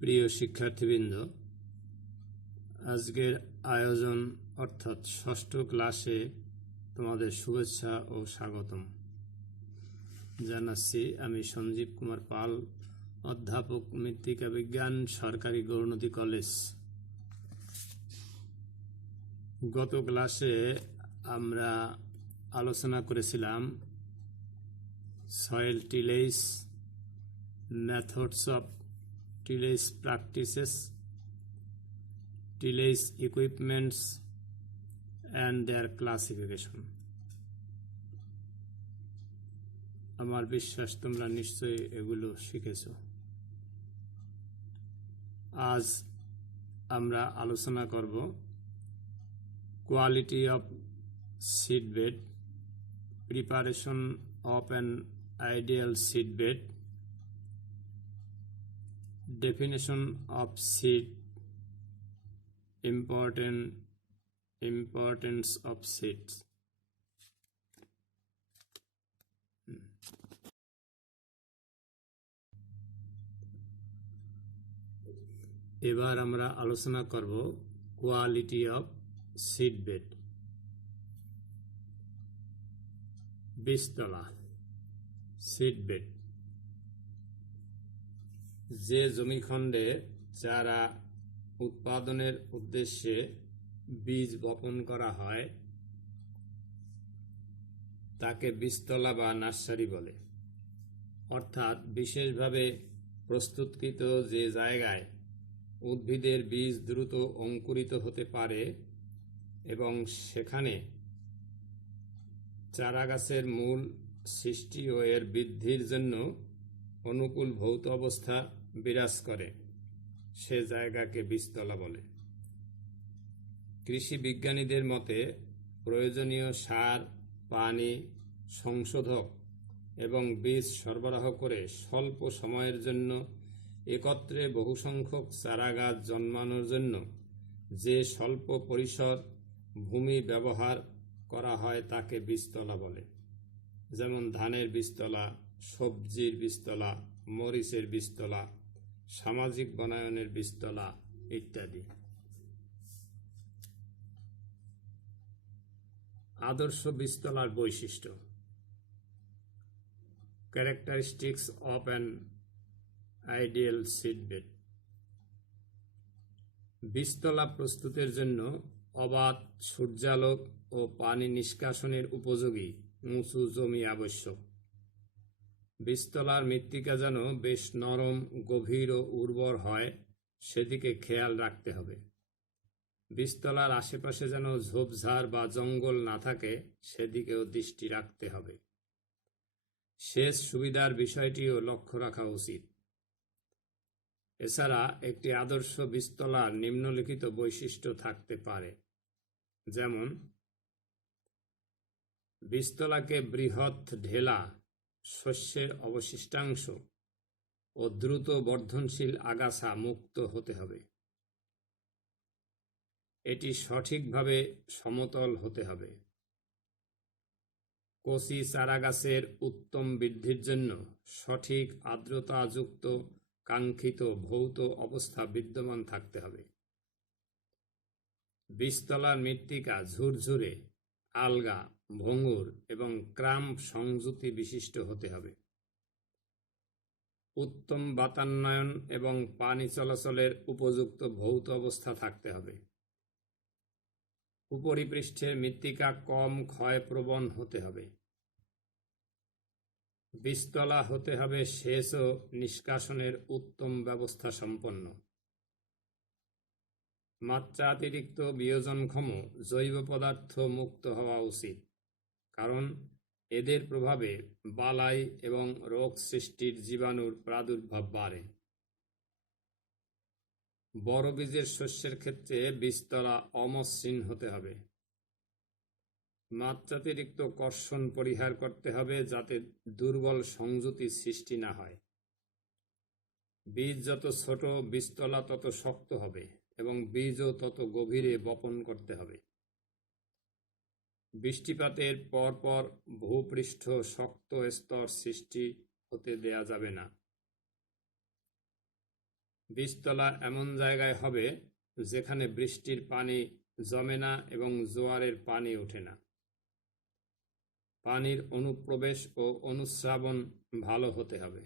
প্রিয় শিক্ষার্থীবৃন্দ, আজকের আয়োজন অর্থাৎ ষষ্ঠ ক্লাসে তোমাদের শুভেচ্ছা ও স্বাগতম জানাচ্ছি। আমি সঞ্জীব কুমার পাল, অধ্যাপক, মৃত্তিকা বিজ্ঞান, সরকারি গৌরনদী কলেজ। গত ক্লাসে আমরা আলোচনা করেছিলাম soil tillage, methods of tillage practices, tillage equipments and their classification। আমার বিশ্বাস তোমরা নিশ্চয়ই এগুলো শিখেছ। আজ আমরা আলোচনা করব quality of seedbed, preparation of an ideal seedbed, definition of seed, importance of seeds। এবার আমরা আলোচনা করব কোয়ালিটি অফ সিডবেড। বীজতলা সিডবেড, যে জমিখণ্ডে চারা উৎপাদনের উদ্দেশ্যে বীজ বপন করা হয় তাকে বীজতলা বা নার্সারি বলে। অর্থাৎ বিশেষভাবে প্রস্তুতকৃত যে জায়গায় উদ্ভিদের বীজ দ্রুত অঙ্কুরিত হতে পারে এবং সেখানে চারাগাছের মূল সৃষ্টি ও এর বৃদ্ধির জন্য অনুকূল ভৌত অবস্থা বিরাজ করে, সে জায়গাকে বীজতলা বলে। কৃষি বিজ্ঞানীদের মতে প্রয়োজনীয় সার, পানি, সংশোধক এবং বীজ সরবরাহ করে স্বল্প সময়ের জন্য একত্রে বহুসংখ্যক চারাগাছ জন্মানোর জন্য যে স্বল্প পরিসর ভূমি ব্যবহার করা হয় তাকে বীজতলা বলে। যেমন ধানের বীজতলা, সবজির বীজতলা, মরিচের বীজতলা, সামাজিক বনায়নের বীজতলা ইত্যাদি। আদর্শ বীজতলার বৈশিষ্ট্য, ক্যারেক্টারিস্টিক্স অফ অ্যান আইডিয়াল সিডবেড। বীজতলা প্রস্তুতের জন্য অবাধ সূর্যালোক ও পানি নিষ্কাশনের উপযোগী উঁচু জমি আবশ্যক। বীজতলার মৃত্তিকা যেন বেশ নরম, গভীর ও উর্বর হয় সেদিকে খেয়াল রাখতে হবে। বীজতলার আশেপাশে যেন ঝোপঝাড় বা জঙ্গল না থাকে সেদিকেও দৃষ্টি রাখতে হবে। সেচ সুবিধার বিষয়টিও লক্ষ্য রাখা উচিত। এছাড়া একটি আদর্শ বীজতলার নিম্নলিখিত বৈশিষ্ট্য থাকতে পারে, যেমন বীজতলাকে বৃহৎ ঢেলা, শস্যের অবশিষ্টাংশ ও দ্রুত বর্ধনশীল আগাছা মুক্ত হতে হবে। এটি সঠিকভাবে সমতল হতে হবে। কচি চারাগাছের উত্তম বৃদ্ধির জন্য সঠিক আর্দ্রতাযুক্ত কাঙ্ক্ষিত ভৌত অবস্থা বিদ্যমান থাকতে হবে। বীজতলার মৃত্তিকা ঝুরঝুরে, আলগা, ভঙ্গুর এবং ক্রাম্প সংযুতি বিশিষ্ট হতে হবে। উত্তম বাতায়ন এবং পানি চলাচলের উপযুক্ত ভৌত অবস্থা থাকতে হবে। উপরিপৃষ্ঠের মৃত্তিকা কম ক্ষয়প্রবণ হতে হবে। বীজতলা হতে হবে সেচ ও নিষ্কাশনের উত্তম ব্যবস্থা সম্পন্ন। মাত্রাতিরিক্ত বিয়োজনক্ষম জৈব পদার্থ মুক্ত হওয়া উচিত, কারণ এদের প্রভাবে বালাই এবং রোগ সৃষ্টির জীবাণুর প্রাদুর্ভাব বাড়ে। বড় বীজের শস্যের ক্ষেত্রে বীজতলা অমসৃণ হতে হবে। মাত্রাতিরিক্ত কর্ষণ পরিহার করতে হবে যাতে দুর্বল সংযুতি সৃষ্টি না হয়। বীজ যত ছোট, বীজতলা তত শক্ত হবে এবং বীজও তত গভীরে বপন করতে হবে। বৃষ্টিপাতের পরপর ভূপৃষ্ঠ শক্ত স্তর সৃষ্টি হতে দেয়া যাবে না। বীজতলা এমন জায়গায় হবে যেখানে বৃষ্টির পানি জমে না এবং জোয়ারের পানি ওঠে না। পানির অনুপ্রবেশ ও অনুস্রাবণ ভালো হতে হবে।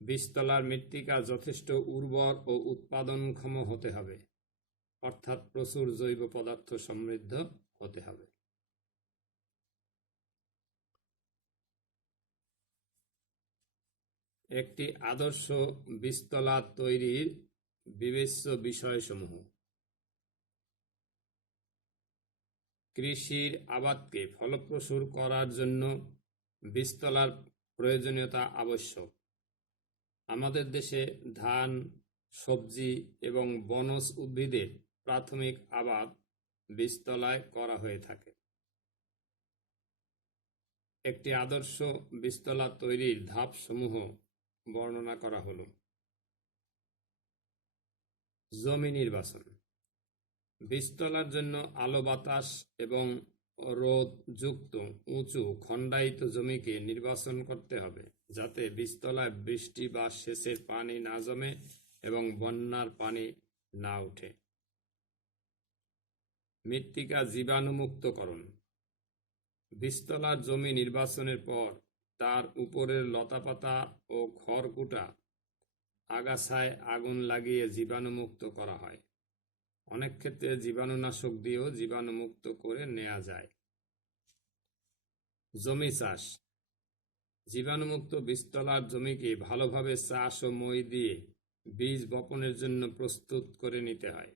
বীজতলার মৃত্তিকা যথেষ্ট উর্বর ও উৎপাদনক্ষম হতে হবে, অর্থাৎ প্রচুর জৈব পদার্থ সমৃদ্ধ হতে হবে। একটি আদর্শ বীজতলা তৈরির বিবেচ্য বিষয়সমূহ: কৃষির আবাদকে ফলপ্রসূ করার জন্য বীজতলার প্রয়োজনীয়তা আবশ্যক। আমাদের দেশে ধান, সবজি এবং বনজ উদ্ভিদের প্রাথমিক আবাদ বীজতলায় করা হয়ে থাকে। একটি আদর্শ বীজতলা তৈরির ধাপসমূহ বর্ণনা করা হলো। জমি নির্বাচন: বীজতলার জন্য আলো বাতাস এবং রোদ যুক্ত উঁচু খণ্ডায়িত জমিকে নির্বাচন করতে হবে, যাতে বীজতলায় বৃষ্টি বা সেচের পানি না জমে এবং বন্যার পানি না ওঠে। মৃত্তিকা জীবাণুমুক্তকরণ: বীজতলার জমি নির্বাচনের পর তার উপরের লতাপাতা ও খড়কুটা আগাছায় আগুন লাগিয়ে জীবাণুমুক্ত করা হয়। অনেক ক্ষেত্রে জীবাণুনাশক দিয়েও জীবাণুমুক্ত করে নেওয়া যায়। জমি চাষ: জীবাণুমুক্ত বীজতলার জমিকে ভালোভাবে চাষ ও মই দিয়ে বীজ বপনের জন্য প্রস্তুত করে নিতে হয়।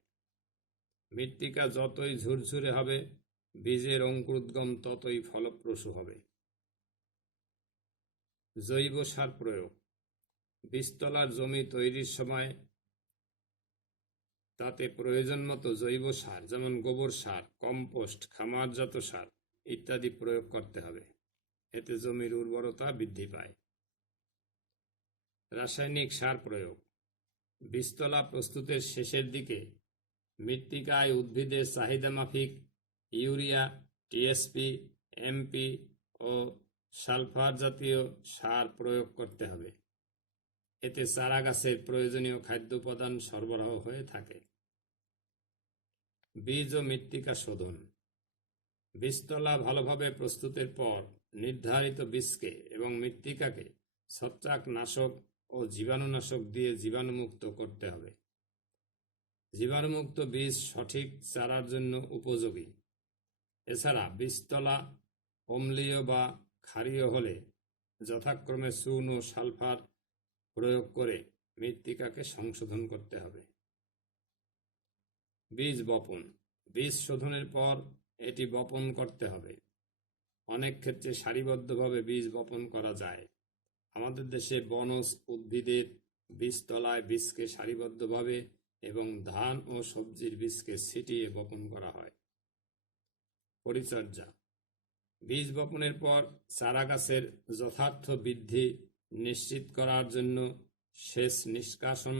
মৃত্তিকা যতই ঝুরঝুরে হবে, বীজের অঙ্কুরোদ্গম ততই ফলপ্রসূ হবে। জৈব সার প্রয়োগ: বীজতলার জমি তৈরির সময় তাতে প্রয়োজন মতো জৈব সার, যেমন গোবর সার, কম্পোস্ট, খামারজাত সার ইত্যাদি প্রয়োগ করতে হবে। এতে জমির উর্বরতা বৃদ্ধি পায়। রাসায়নিক সার প্রয়োগ: বীজতলা প্রস্তুতের শেষের দিকে মৃত্তিকায় উদ্ভিদের চাহিদা মাফিক ইউরিয়া, টিএসপি, এমপি ও সালফার জাতীয় সার প্রয়োগ করতে হবে। এতে চারা গাছের প্রয়োজনীয় খাদ্য উপাদান সরবরাহ হয়ে থাকে। বীজ ও মৃত্তিকা শোধন: বীজতলা ভালোভাবে প্রস্তুতের পর নির্ধারিত বীজকে এবং মৃত্তিকাকে ছত্রাকনাশক ও জীবাণুনাশক দিয়ে জীবাণুমুক্ত করতে হবে। জীবাণুমুক্ত বীজ সঠিক চারার জন্য উপযোগী। এছাড়া বীজতলা অম্লীয় বা ক্ষারীয় হলে যথাক্রমে চুন ও সালফার প্রয়োগ করে মৃত্তিকাকে সংশোধন করতে হবে। বীজ বপন: বীজ শোধনের পর এটি বপন করতে হবে। অনেক ক্ষেত্রে সারিবদ্ধভাবে বীজ বপন করা যায়। আমাদের দেশে বনজ উদ্ভিদের বীজতলায় বীজকে সারিবদ্ধভাবে এবং ধান ও সবজির বীজকে ছিটিয়ে বপন করা হয়। পরিচর্যা: বীজ বপনের পর চারা গাছের যথার্থ বৃদ্ধি নিশ্চিত করার জন্য সেচ নিষ্কাশন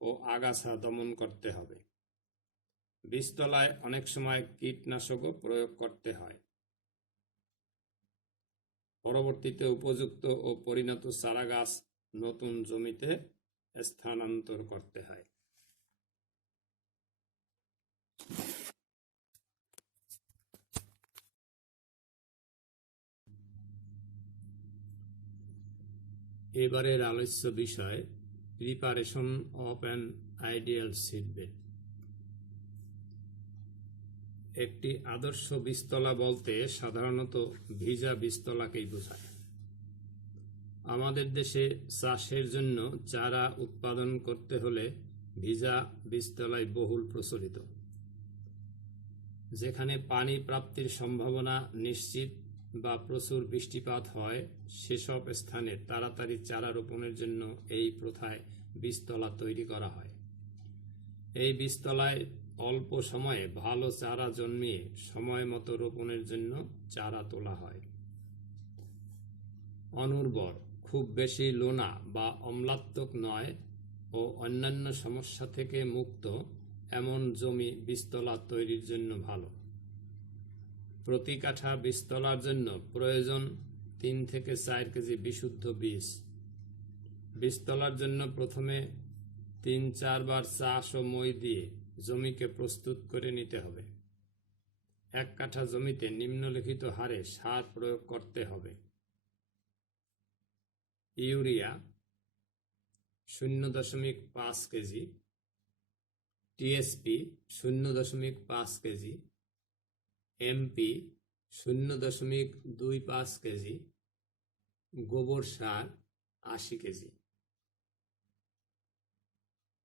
ও আগাছা দমন করতে হবে। বীজতলায় অনেক সময় কীটনাশকও প্রয়োগ করতে হয়। পরবর্তীতে উপযুক্ত ও পরিণত চারা গাছ নতুন জমিতে স্থানান্তর করতে হয়। এবারের আলোচ্য বিষয় প্রিপারেশন অফ অ্যান আইডিয়াল সিডবেড। একটি আদর্শ বীজতলা বলতে সাধারণত ভিজা বীজতলাকেই বোঝায়। আমাদের দেশে চাষের জন্য চারা উৎপাদন করতে হলে ভিজা বীজতলাই বহুল প্রচলিত। যেখানে পানি প্রাপ্তির সম্ভাবনা নিশ্চিত বা প্রচুর বৃষ্টিপাত হয়, সেসব স্থানে তাড়াতাড়ি চারা রোপণের জন্য এই প্রথায় বীজতলা তৈরি করা হয়। এই বীজতলায় অল্প সময়ে ভালো চারা জন্মিয়ে সময় মতো রোপণের জন্য চারা তোলা হয়। অনুর্বর, খুব বেশি লোনা বা অম্লাত্মক নয় ও অন্যান্য সমস্যা থেকে মুক্ত এমন জমি বীজতলা তৈরির জন্য ভালো। প্রতি কাঠা বীজতলার জন্য প্রয়োজন 3 থেকে 4 কেজি বিশুদ্ধ বীজ। বীজতলার জন্য প্রথমে 3-4 বার চাষ ও মই দিয়ে জমিকে প্রস্তুত করে নিতে হবে। 1 কাঠা জমিতে নিম্নলিখিত হারে সার প্রয়োগ করতে হবে। Urea 0.5 KG, TSP 0.5 KG, MP 0.25 KG, গোবর সার 80 কেজি।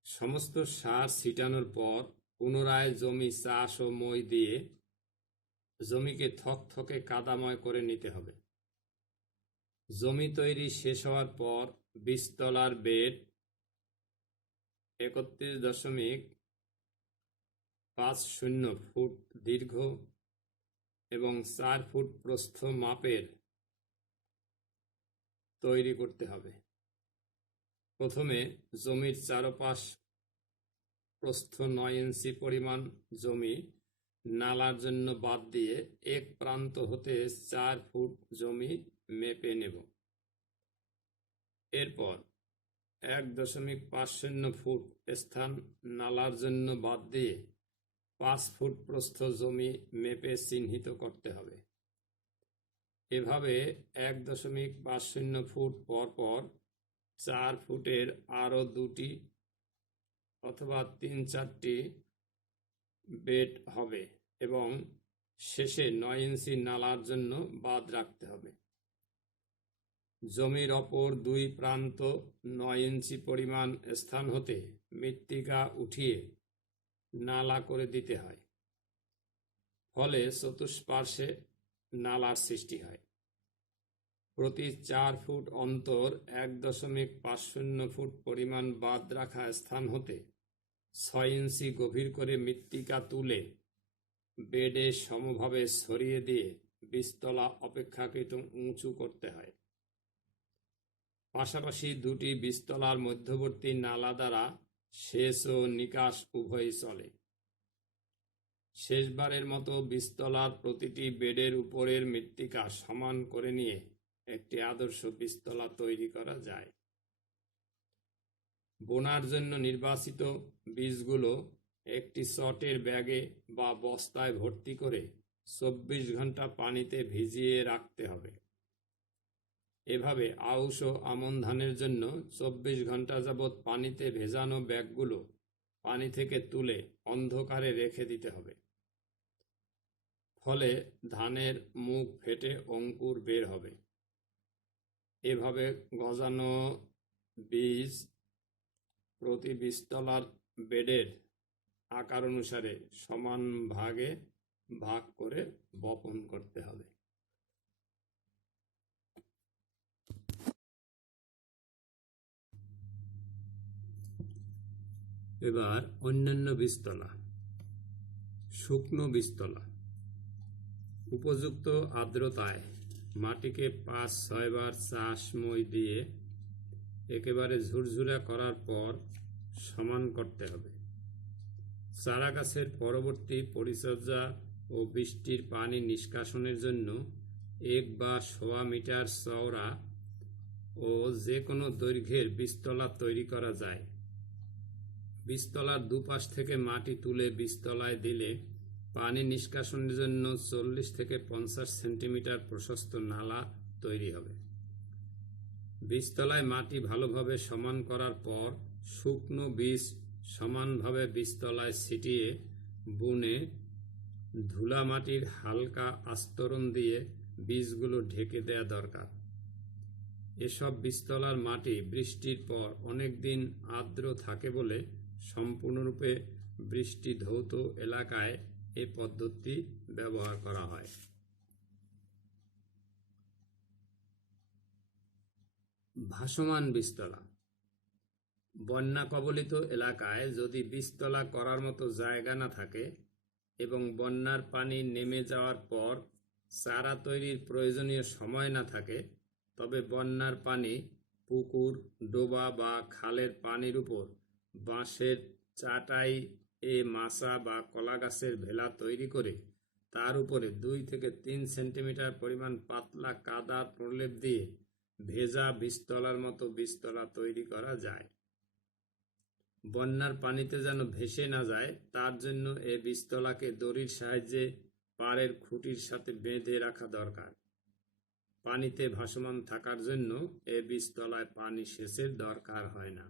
সমস্ত সার ছিটানোর পর পুনরায় জমি চাষ ও মই দিয়ে জমিকে থকথকে কাদাময় করে নিতে হবে। জমি তৈরি শেষ হওয়ার পর বীজতলার বেড 31.50 ফুট দীর্ঘ এবং 4 ফুট প্রস্থ মাপের তৈরি করতে হবে। প্রথমে জমির চারপাশ প্রস্থ 9 ইঞ্চি পরিমাণ জমি নালার জন্য বাদ দিয়ে এক প্রান্ত হতে 4 ফুট জমি মেপে নেব। এরপর 1.50 ফুট স্থান নালার জন্য বাদ দিয়ে 5 ফুট প্রস্থ জমি মেপে চিহ্নিত করতে হবে। এভাবে 1.50 ফুট পর পর 4 ফুটের আরও 2টি অথবা 3-4টি বেড হবে এবং শেষে 9 ইঞ্চি নালার জন্য বাদ রাখতে হবে। জমির অপর 2 প্রান্ত 9 ইঞ্চি পরিমাণ স্থান হতে মৃত্তিকা উঠিয়ে নালা করে দিতে হয়, ফলে চতুষ্পার্শ্বে নালার সৃষ্টি হয়। প্রতি 4 ফুট অন্তর 1.50 ফুট পরিমাণ বাদ রাখা স্থান হতে 6 ইঞ্চি গভীর করে মৃত্তিকা তুলে বেডে সমভাবে ছড়িয়ে দিয়ে বীজতলা অপেক্ষাকৃত উঁচু করতে হয়। পাশাপাশি 2টি বীজতলার মধ্যবর্তী নালা দ্বারা সেচ ও নিকাশ উভয়ই চলে। শেষবারের মতো বীজতলার প্রতিটি বেডের উপরের মৃত্তিকা সমান করে নিয়ে একটি আদর্শ বীজতলা তৈরি করা যায়। বোনার জন্য নির্বাচিত বীজগুলো একটি চটের ব্যাগে বা বস্তায় ভর্তি করে 24 ঘন্টা পানিতে ভিজিয়ে রাখতে হবে। এভাবে আউশ ও আমন ধানের জন্য 24 ঘন্টা যাবৎ পানিতে ভেজানো ব্যাগগুলো পানি থেকে তুলে অন্ধকারে রেখে দিতে হবে। ফলে ধানের মুখ ফেটে অঙ্কুর বের হবে। এভাবে গজানো বীজ প্রতি বীজতলার বেডের আকার অনুসারে সমান ভাগে ভাগ করে বপন করতে হবে। এবার অন্যান্য বীজতলা। শুকনো বীজতলা উপযুক্ত আর্দ্রতায় মাটিকে 5-6 বার চাষ মই দিয়ে একেবারে ঝুরঝুরা করার পর সমান করতে হবে। চারা গাছের পরবর্তী পরিচর্যা ও বৃষ্টির পানি নিষ্কাশনের জন্য 1 বা 1.25 মিটার চওড়া ও যে কোনো দৈর্ঘ্যের বীজতলা তৈরি করা যায়। বীজতলার দুপাশ থেকে মাটি তুলে বীজতলায় দিলে পানি নিষ্কাশনের জন্য 40 থেকে 50 সেন্টিমিটার প্রশস্ত নালা তৈরি হবে। বীজতলায় মাটি ভালোভাবে সমান করার পর শুকনো বীজ সমানভাবে বীজতলায় ছিটিয়ে বুনে ধুলা মাটির হালকা আস্তরণ দিয়ে বীজগুলো ঢেকে দেয়া দরকার। এসব বীজতলার মাটি বৃষ্টির পর অনেক দিন আর্দ্র থাকে বলে সম্পূর্ণরূপে বৃষ্টি ধৌত এলাকায় এ পদ্ধতি ব্যবহার করা হয়। ভাসমান বীজতলা। বন্যা কবলিত এলাকায় যদি বীজতলা করার মতো জায়গা না থাকে এবং বন্যার পানি নেমে যাওয়ার পর চারা তৈরির প্রয়োজনীয় সময় না থাকে, তবে বন্যার পানি পুকুর, ডোবা বা খালের পানির উপর বাঁশের চাটাই মাচা বা কলা গাছের ভেলা তৈরি করে তার উপরে 2 থেকে 3 সেন্টিমিটার পরিমাণ পাতলা কাদার প্রলেপ দিয়ে ভেজা বীজতলার মতো বীজতলা তৈরি করা যায়। বন্যার পানিতে যেন ভেসে না যায় তার জন্য এ বীজতলাকে দড়ির সাহায্যে পাড়ের খুঁটির সাথে বেঁধে রাখা দরকার। পানিতে ভাসমান থাকার জন্য এ বীজতলায় পানি সেচের দরকার হয় না।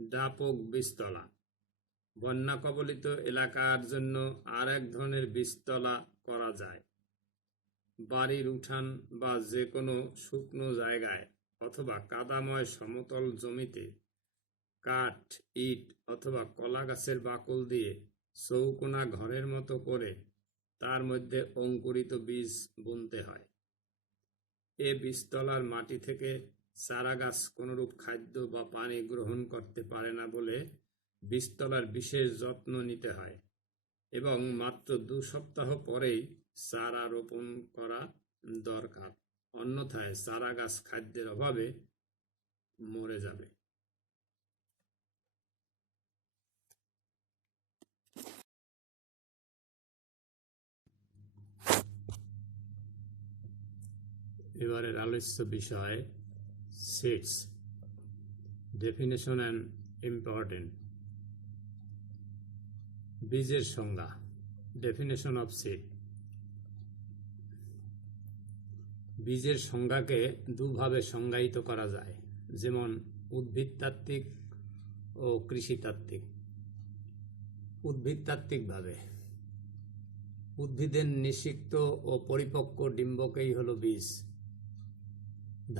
দাপক বীজতলা বন্যা কবলিত এলাকার জন্য আর এক ধরনের বীজতলা করা যায়। বাড়ির উঠান বা যে কোনো শুকনো জায়গায় অথবা কাদাময় সমতল জমিতে কাঠ, ইট অথবা কলা গাছের বাকল দিয়ে চৌকোনা ঘরের মতো করে তার মধ্যে অঙ্কুরিত বীজ বুনতে হয়। এ বীজতলার মাটি থেকে চারা গাছ কোনরূপ খাদ্য বা পানি গ্রহণ করতে পারে না বলে বীজতলার বিশেষ যত্ন নিতে হয় এবং মাত্র 2 সপ্তাহ পরেই চারা রোপণ করা দরকার, অন্যথায় চারা গাছ খাদ্যের অভাবে মরে যাবে। এবারের আলোচ্য বিষয় সিডস, ডেফিনেশন অ্যান্ড ইম্পর্টেন্ট। বীজের সংজ্ঞা, ডেফিনেশন অফ সিড। বীজের সংজ্ঞাকে দুভাবে সংজ্ঞায়িত করা যায়, যেমন উদ্ভিদতাত্ত্বিক ও কৃষিতাত্ত্বিক। উদ্ভিদতাত্ত্বিকভাবে উদ্ভিদের নিষিক্ত ও পরিপক্ক ডিম্বকেই হলো বীজ।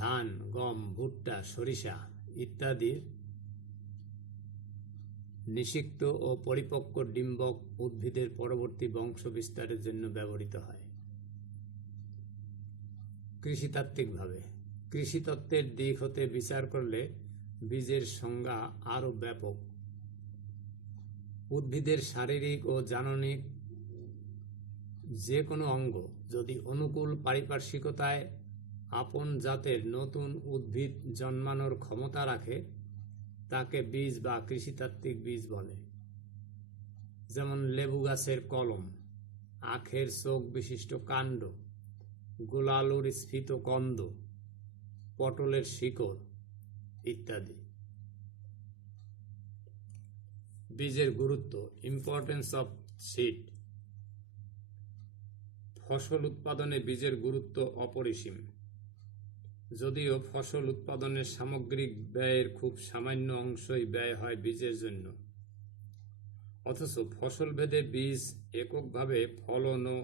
ধান, গম, ভুট্টা, সরিষা ইত্যাদির নিষিক্ত ও পরিপক্ক ডিম্বক উদ্ভিদের পরবর্তী বংশ বিস্তারের জন্য ব্যবহৃত হয়। কৃষিতাত্ত্বিকভাবে কৃষিতত্ত্বের দিক হতে বিচার করলে বীজের সংজ্ঞা আরও ব্যাপক। উদ্ভিদের শারীরিক ও জাননিক যে কোনো অঙ্গ যদি অনুকূল পারিপার্শ্বিকতায় আপন জাতের নতুন উদ্ভিদ জন্মানোর ক্ষমতা রাখে তাকে বীজ বা কৃষিতাত্ত্বিক বীজ বলে। যেমন লেবু গাছের কলম, আখের চোখ বিশিষ্ট কাণ্ড, গোলালুর স্ফীত কন্দ, পটলের শিকড় ইত্যাদি। বীজের গুরুত্ব, ইম্পর্টেন্স অফ সিড। ফসল উৎপাদনে বীজের গুরুত্ব অপরিসীম। যদিও ফসল উৎপাদনের সামগ্রিক ব্যয়ের খুব সামান্য অংশই ব্যয় হয় বীজের জন্য, অথচ ফসলভেদে বীজ এককভাবে ফলন ও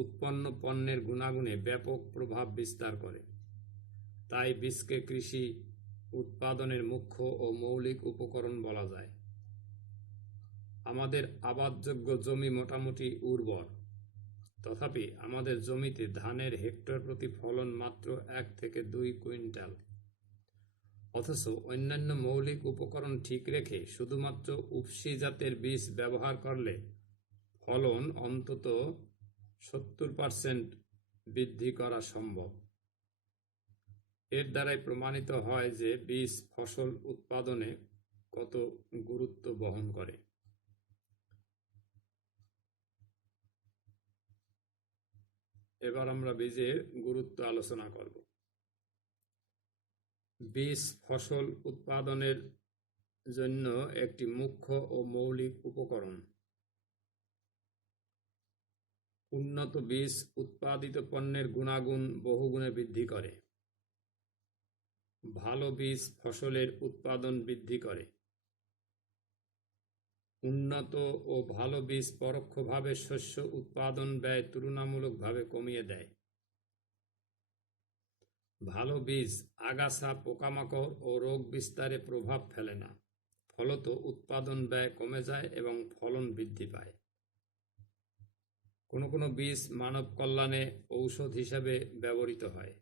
উৎপন্ন পণ্যের গুণাগুণে ব্যাপক প্রভাব বিস্তার করে। তাই বীজকে কৃষি উৎপাদনের মুখ্য ও মৌলিক উপকরণ বলা যায়। আমাদের আবাদযোগ্য জমি মোটামুটি উর্বর, তথাপি আমাদের জমিতে ধানের হেক্টর প্রতি ফলন মাত্র 1 থেকে 2 কুইন্টাল, অথচ অন্যান্য মৌলিক উপকরণ ঠিক রেখে শুধুমাত্র উফশী জাতের বীজ ব্যবহার করলে ফলন অন্তত 70% বৃদ্ধি করা সম্ভব। এর দ্বারাই প্রমাণিত হয় যে বীজ ফসল উৎপাদনে কত গুরুত্ব বহন করে। এবার আমরা বীজের গুরুত্ব আলোচনা করব। বীজ ফসল উৎপাদনের জন্য একটি মুখ্য ও মৌলিক উপকরণ। উন্নত বীজ উৎপাদিত পণ্যের গুণাগুণ বহুগুণে বৃদ্ধি করে। ভালো বীজ ফসলের উৎপাদন বৃদ্ধি করে। উন্নত ও ভালো বীজ পরোক্ষভাবে শস্য উৎপাদন ব্যয় তুলনামূলকভাবে কমিয়ে দেয়। ভালো বীজ আগাছা, পোকামাকড় ও রোগ বিস্তারে প্রভাব ফেলে না, ফলত উৎপাদন ব্যয় কমে যায় এবং ফলন বৃদ্ধি পায়। কোনো কোনো বীজ মানব কল্যাণে ঔষধ হিসেবে ব্যবহৃত হয়।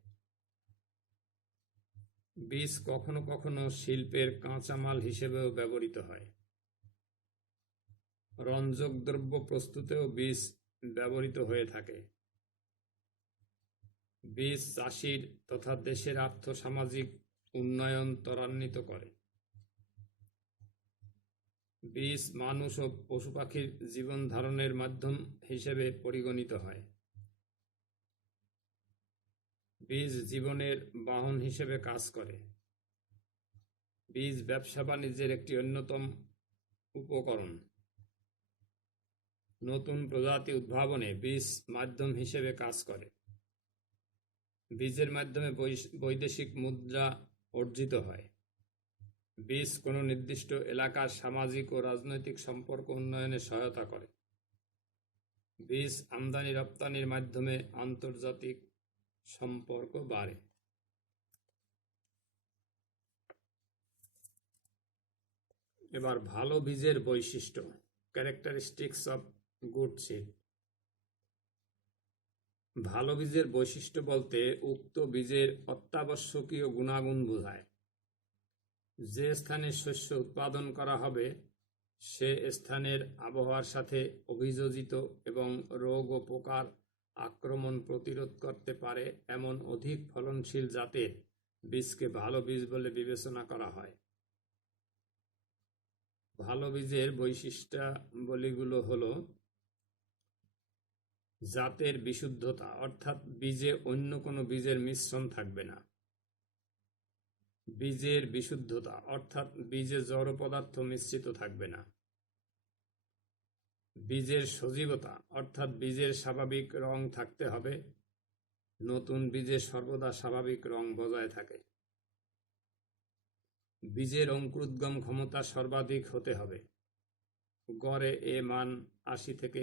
বীজ কখনো কখনো শিল্পের কাঁচামাল হিসেবেও ব্যবহৃত হয়। রঞ্জক দ্রব্য প্রস্তুতেও বীজ ব্যবহৃত হয়ে থাকে। বীজ চাষির তথা দেশের আর্থ-সামাজিক উন্নয়ন ত্বরান্বিত করে। বীজ মানুষ ও পশু পাখির জীবন ধারণের মাধ্যম হিসেবে পরিগণিত হয়। বীজ জীবনের বাহন হিসেবে কাজ করে। বীজ ব্যবসা বাণিজ্যের একটি অন্যতম উপকরণ। নতুন প্রজাতি উদ্ভাবনে বীজ মাধ্যম হিসেবে কাজ করে। বীজের মাধ্যমে বৈদেশিক মুদ্রা অর্জিত হয়। বীজ কোনো নির্দিষ্ট এলাকার সামাজিক ও রাজনৈতিক সম্পর্ক উন্নয়নে সহায়তা করে। বীজ আমদানি রপ্তানির মাধ্যমে আন্তর্জাতিক সম্পর্ক বাড়ে। এবার ভালো বীজের বৈশিষ্ট্য, ক্যারেক্টারিস্টিক্স অফ গুড সিড। ভালো বীজের বৈশিষ্ট্য বলতে উক্ত বীজের অত্যাবশ্যকীয় গুণাগুণ বোঝায়। যে স্থানে শস্য উৎপাদন করা হবে সে স্থানের আবহাওয়ার সাথে অভিযোজিত এবং রোগ ও পোকার আক্রমণ প্রতিরোধ করতে পারে এমন অধিক ফলনশীল জাতের বীজকে ভালো বীজ বলে বিবেচনা করা হয়। ভালো বীজের বৈশিষ্ট্যাবলীগুলো হলো: জাতের বিশুদ্ধতা, অর্থাৎ বীজে অন্য কোনো বীজের মিশ্রণ থাকবে না। বীজের বিশুদ্ধতা, অর্থাৎ বীজে জড় পদার্থ মিশ্রিত থাকবে না। বীজের সজীবতা, অর্থাৎ বীজের স্বাভাবিক রং থাকতে হবে। নতুন বীজে সর্বদা স্বাভাবিক রং বজায় থাকে। বীজের অঙ্কুরোদ্গম ক্ষমতা সর্বাধিক হতে হবে। গড়ে এ মান ৮০ থেকে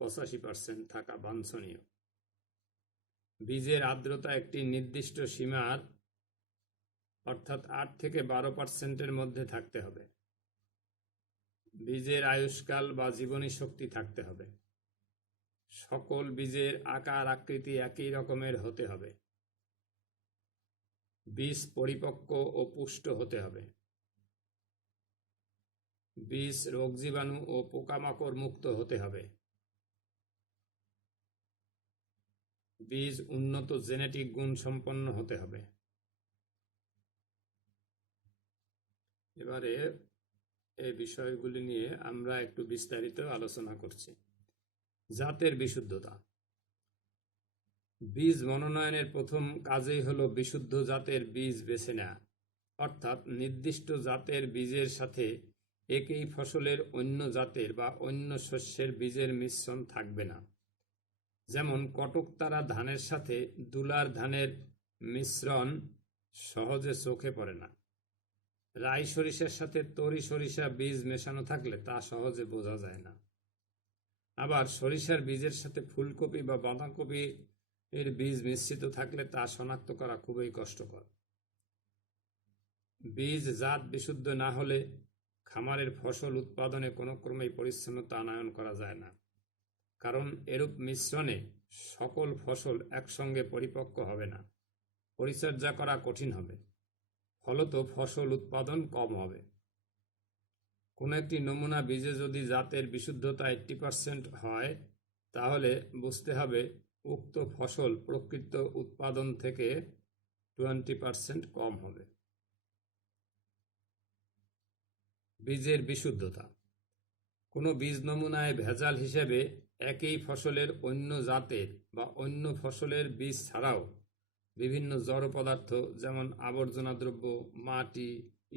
৮৫% থাকা বাঞ্ছনীয়। বীজের আর্দ্রতা একটি নির্দিষ্ট সীমার অর্থাৎ ৮ থেকে ১২%-এর মধ্যে থাকতে হবে। বীজের আয়ুষ্কাল বা জীবনী শক্তি থাকতে হবে। সকল বীজের আকার আকৃতি একই রকমের হতে হবে। বীজ পরিপক্ক ও পুষ্ট হতে হবে। বীজ রোগ জীবাণু ও পোকামাকড় মুক্ত হতে হবে। বীজ উন্নত জেনেটিক গুণ সম্পন্ন হতে হবে। এবারে এই বিষয়গুলি নিয়ে আমরা একটু বিস্তারিত আলোচনা করছি। জাতের বিশুদ্ধতা। বীজ মনোনয়নের প্রথম কাজই হলো বিশুদ্ধ জাতের বীজ বেছে নেওয়া, অর্থাৎ নির্দিষ্ট জাতের বীজের সাথে একই ফসলের অন্য জাতের বা অন্য শস্যের বীজের মিশ্রণ থাকবে না। যেমন কটকতারা ধানের সাথে দুলার ধানের মিশ্রণ সহজে চোখে পড়ে না। রাই সরিষার সাথে তরি সরিষা বীজ মেশানো থাকলে তা সহজে বোঝা যায় না। আবার সরিষার বীজের সাথে ফুলকপি বা বাঁধাকপি এর বীজ মিশ্রিত থাকলে তা শনাক্ত করা খুবই কষ্টকর। বীজ জাত বিশুদ্ধ না হলে খামারের ফসল উৎপাদনে কোনো ক্রমেই পরিচ্ছন্নতা আনয়ন করা যায় না, কারণ এরূপ মিশ্রণে সকল ফসল একসঙ্গে পরিপক্ক হবে না, পরিচর্যা করা কঠিন হবে, ফলত ফসল উৎপাদন কম হবে। কোনো একটি নমুনা বীজে যদি জাতের বিশুদ্ধতা 80% হয় তাহলে বুঝতে হবে উক্ত ফসল প্রকৃত উৎপাদন থেকে 20% কম হবে। বীজের বিশুদ্ধতা। কোনো বীজ নমুনায় ভেজাল হিসেবে একই ফসলের অন্য জাতের বা অন্য ফসলের বীজ ছাড়াও বিভিন্ন জড় পদার্থ যেমন আবর্জনা দ্রব্য, মাটি,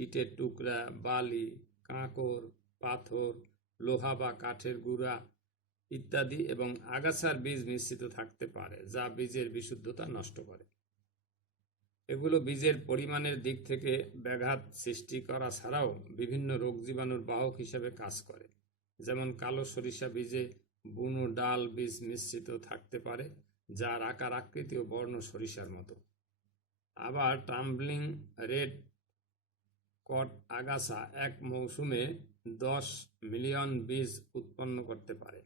ইটের টুকরা, বালি, কাঁকর, পাথর, লোহা বা কাঠের গুঁড়া ইত্যাদি এবং আগাছার বীজ মিশ্রিত থাকতে পারে, যা বীজের বিশুদ্ধতা নষ্ট করে। এগুলো বীজের পরিমাণের দিক থেকে ব্যাঘাত সৃষ্টি করা ছাড়াও বিভিন্ন রোগ জীবাণুর বাহক হিসেবে কাজ করে। যেমন কালো সরিষা বীজে বুনো ডাল বীজ মিশ্রিত থাকতে পারে, যার আকার আকৃতি ও বর্ণ সরিষার মতো। আবার টাম্বলিং রেড কট আগাছা এক মৌসুমে 10 মিলিয়ন বীজ উৎপন্ন করতে পারে।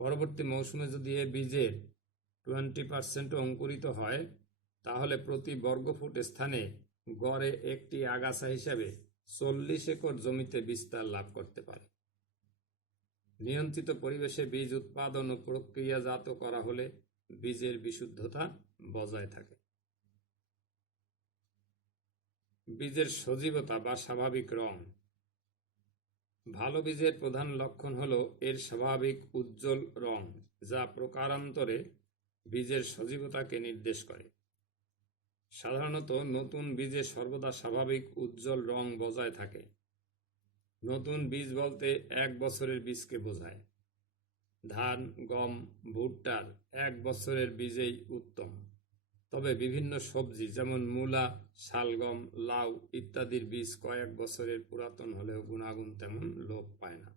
পরবর্তী মৌসুমে যদি এ বীজের 20% অঙ্কুরিত হয় তাহলে প্রতি বর্গফুট স্থানে গড়ে একটি আগাছা হিসাবে 40 একর জমিতে বিস্তার লাভ করতে পারে। নিয়ন্ত্রিত পরিবেশে বীজ উৎপাদন ও প্রক্রিয়াজাত করা হলে বীজের বিশুদ্ধতা বজায় থাকে। বীজের সজীবতা বা স্বাভাবিক রং। ভালো বীজের প্রধান লক্ষণ হলো এর স্বাভাবিক উজ্জ্বল রং, যা প্রকারান্তরে বীজের সজীবতাকে নির্দেশ করে। সাধারণত নতুন বীজে সর্বদা স্বাভাবিক উজ্জ্বল রং বজায় থাকে। নতুন বীজ বলতে 1 বছরের বীজকে বোঝায়। ধান, গম, ভুট্টার 1 বছরের বীজেই উত্তম। তবে বিভিন্ন সবজি যেমন মূলা, শালগম, লাউ ইত্যাদির বীজ কয়েক বছরের পুরাতন হলেও গুণাগুণ তেমন লোপ পায় না।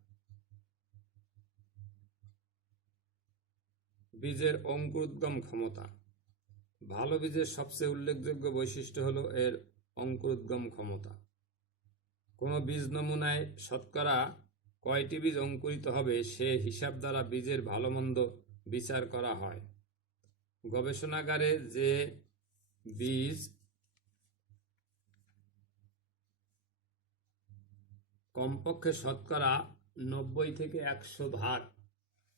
বীজের অঙ্কুরোদ্গম ক্ষমতা। ভালো বীজের সবচেয়ে উল্লেখযোগ্য বৈশিষ্ট্য হলো এর অঙ্কুরোদ্গম ক্ষমতা। কোনো বীজ নমুনায় শতকরা কয়টি বীজ অঙ্কুরিত হবে সে হিসাব দ্বারা বীজের ভালো মন্দ বিচার করা হয়। গবেষণাগারে যে বীজ কমপক্ষে শতকরা 90 থেকে 100 ভাগ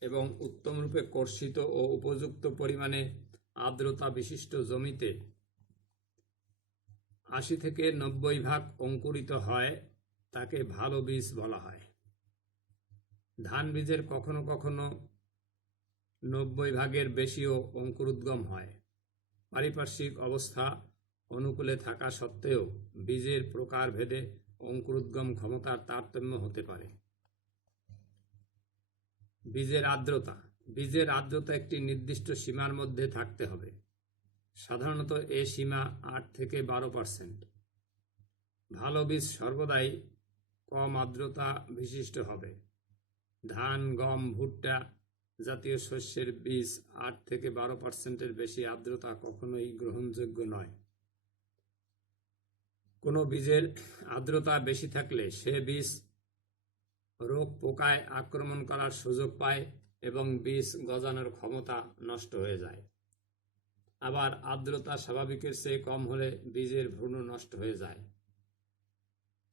এবং উত্তমরূপে কর্ষিত ও উপযুক্ত পরিমাণে আর্দ্রতা বিশিষ্ট জমিতে 80 থেকে 90 ভাগ অঙ্কুরিত হয় তাকে ভালো বীজ বলা হয়। ধান বীজের কখনো কখনো 90 ভাগের বেশিও অঙ্কুরোদ্গম হয়। পারিপার্শ্বিক অবস্থা অনুকূলে থাকা সত্ত্বেও বীজের প্রকার ভেদে অঙ্কুরোদ্গম ক্ষমতার তারতম্য হতে পারে। বীজের আর্দ্রতা। বীজের আর্দ্রতা একটি নির্দিষ্ট সীমার মধ্যে থাকতে হবে। সাধারণত এ সীমা 8 থেকে 12%। ভালো বীজ সর্বদাই কম আর্দ্রতা বিশিষ্ট হবে। ধান, গম, ভুট্টা জাতীয় শস্যের বীজ 8 থেকে 12%-এর বেশি আর্দ্রতা কখনোই গ্রহণযোগ্য নয়। কোনো বীজের আর্দ্রতা বেশি থাকলে সে বীজ রোগ পোকায় আক্রমণ করার সুযোগ পায় এবং বীজ গজানোর ক্ষমতা নষ্ট হয়ে যায়। আবার আর্দ্রতা স্বাভাবিকের চেয়ে কম হলে বীজের ভ্রূণ নষ্ট হয়ে যায়।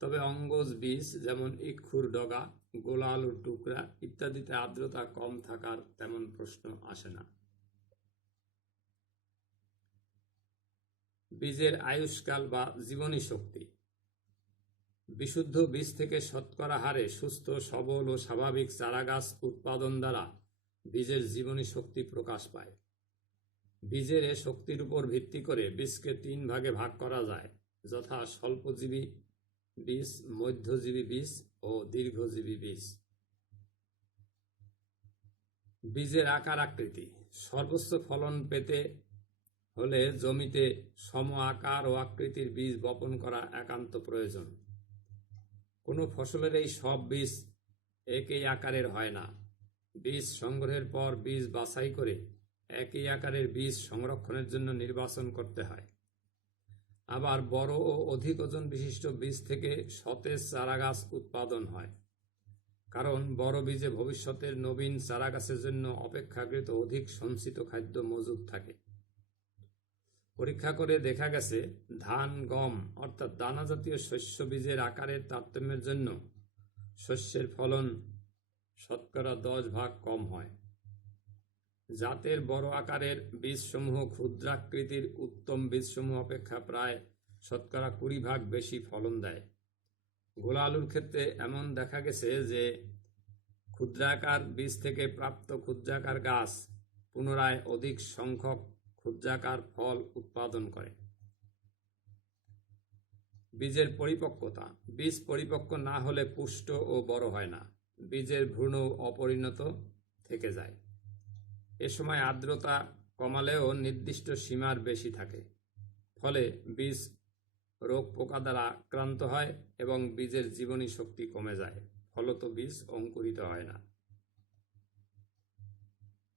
তবে অঙ্গজ বীজ যেমন ইক্ষুর ডগা, গোলা আলুর টুকরা ইত্যাদিতে আর্দ্রতা কম থাকার তেমন প্রশ্ন আসে না। বীজের আয়ুষ্কাল বা জীবনী শক্তি। বিশুদ্ধ বীজ থেকে শতকরা হারে সুস্থ, সবল ও স্বাভাবিক চারাগাছ উৎপাদন দ্বারা বীজের জীবনী শক্তি প্রকাশ পায়। বীজের এ শক্তির উপর ভিত্তি করে বীজকে 3 ভাগে ভাগ করা যায়, যথা স্বল্পজীবী বীজ, মধ্যজীবী বীজ ও দীর্ঘজীবী বীজ। বীজের আকার আকৃতি। সর্বোচ্চ ফলন পেতে হলে জমিতে সম আকার ও আকৃতির বীজ বপন করা একান্ত প্রয়োজন। কোনো ফসলের এই সব বীজ একই আকারের হয় না। বীজ সংগ্রহের পর বীজ বাছাই করে একই আকারের বীজ সংরক্ষণের জন্য নির্বাচন করতে হয়। আবার বড় ও অধিক ওজন বিশিষ্ট বীজ থেকে সতেজ চারাগাছ উৎপাদন হয়, কারণ বড় বীজে ভবিষ্যতের নবীন চারাগাছের জন্য অপেক্ষাকৃত অধিক সঞ্চিত খাদ্য মজুদ থাকে। পরীক্ষা করে দেখা গেছে ধান, গম অর্থাৎ দানা জাতীয় শস্য বীজের আকারের তারতম্যের জন্য শস্যের ফলন শতকরা 10 ভাগ কম হয়। জাতের বড় আকারের বীজসমূহ ক্ষুদ্রাকৃতির উত্তম বীজসমূহ অপেক্ষা প্রায় শতকরা 20 ভাগ বেশি ফলন দেয়। গোলা আলুর ক্ষেত্রে এমন দেখা গেছে যে ক্ষুদ্রাকার বীজ থেকে প্রাপ্ত ক্ষুদ্রাকার গাছ পুনরায় অধিক সংখ্যক ক্ষুদ্রাকার ফল উৎপাদন করে। বীজের পরিপক্কতা। বীজ পরিপক্ক না হলে পুষ্ট ও বড় হয় না, বীজের ভ্রূণ অপরিণত থেকে যায়। এ সময় আর্দ্রতা কমালেও নির্দিষ্ট সীমার বেশি থাকে, ফলে বীজ রোগ পোকা দ্বারা আক্রান্ত হয় এবং বীজের জীবনী শক্তি কমে যায়, ফলত বীজ অঙ্কুরিত হয় না।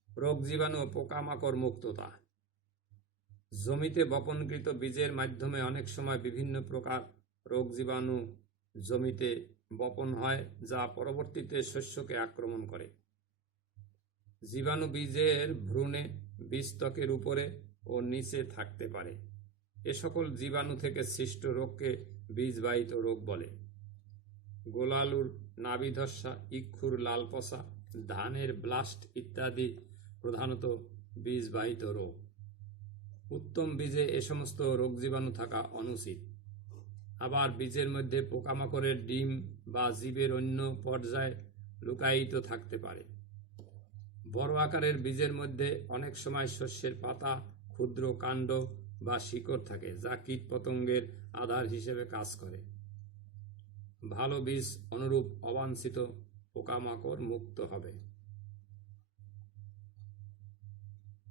রোগ জীবাণু ও পোকামাকড় মুক্ততা। জমিতে বপনকৃত বীজের মাধ্যমে অনেক সময় বিভিন্ন প্রকার রোগ জীবাণু জমিতে বপন হয়, যা পরবর্তীতে শস্যকে আক্রমণ করে। জীবাণু বীজের ভ্রূণে, বীজত্বকের উপরে ও নিচে থাকতে পারে। এ সকল জীবাণু থেকে সৃষ্ট রোগকে বীজবাহিত রোগ বলে। গোলা আলুর নাভিধসা, ইক্ষুর লাল পচা, ধানের ব্লাস্ট ইত্যাদি প্রধানত বীজবাহিত রোগ। উত্তম বীজে এ সমস্ত রোগ জীবাণু থাকা অনুচিত। আবার বীজের মধ্যে পোকামাকড়ের ডিম বা জীবের অন্য পর্যায়ে লুকায়িত থাকতে পারে। বড় আকারের বীজের মধ্যে অনেক সময় শস্যের পাতা, ক্ষুদ্র কাণ্ড বা শিকড় থাকে, যা কীটপতঙ্গের আধার হিসেবে কাজ করে। ভালো বীজ অনুরূপ অবাঞ্ছিত পোকামাকড় মুক্ত হবে।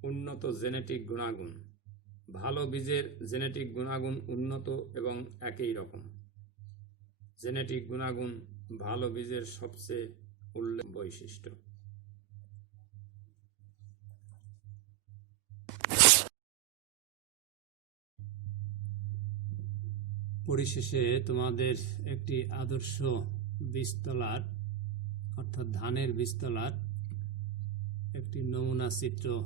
উন্নত জেনেটিক গুণাগুণ। ভালো বীজের জেনেটিক গুণাগুণ উন্নত এবং একই রকম। জেনেটিক গুণাগুণ ভালো বীজের সবচেয়ে উল্লেখযোগ্য বৈশিষ্ট্য। পরিশেষে তোমাদের একটি আদর্শ বীজতলার অর্থাৎ ধানের বীজতলার একটি নমুনা চিত্র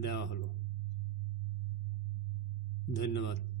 দেওয়া হলো। ধন্যবাদ।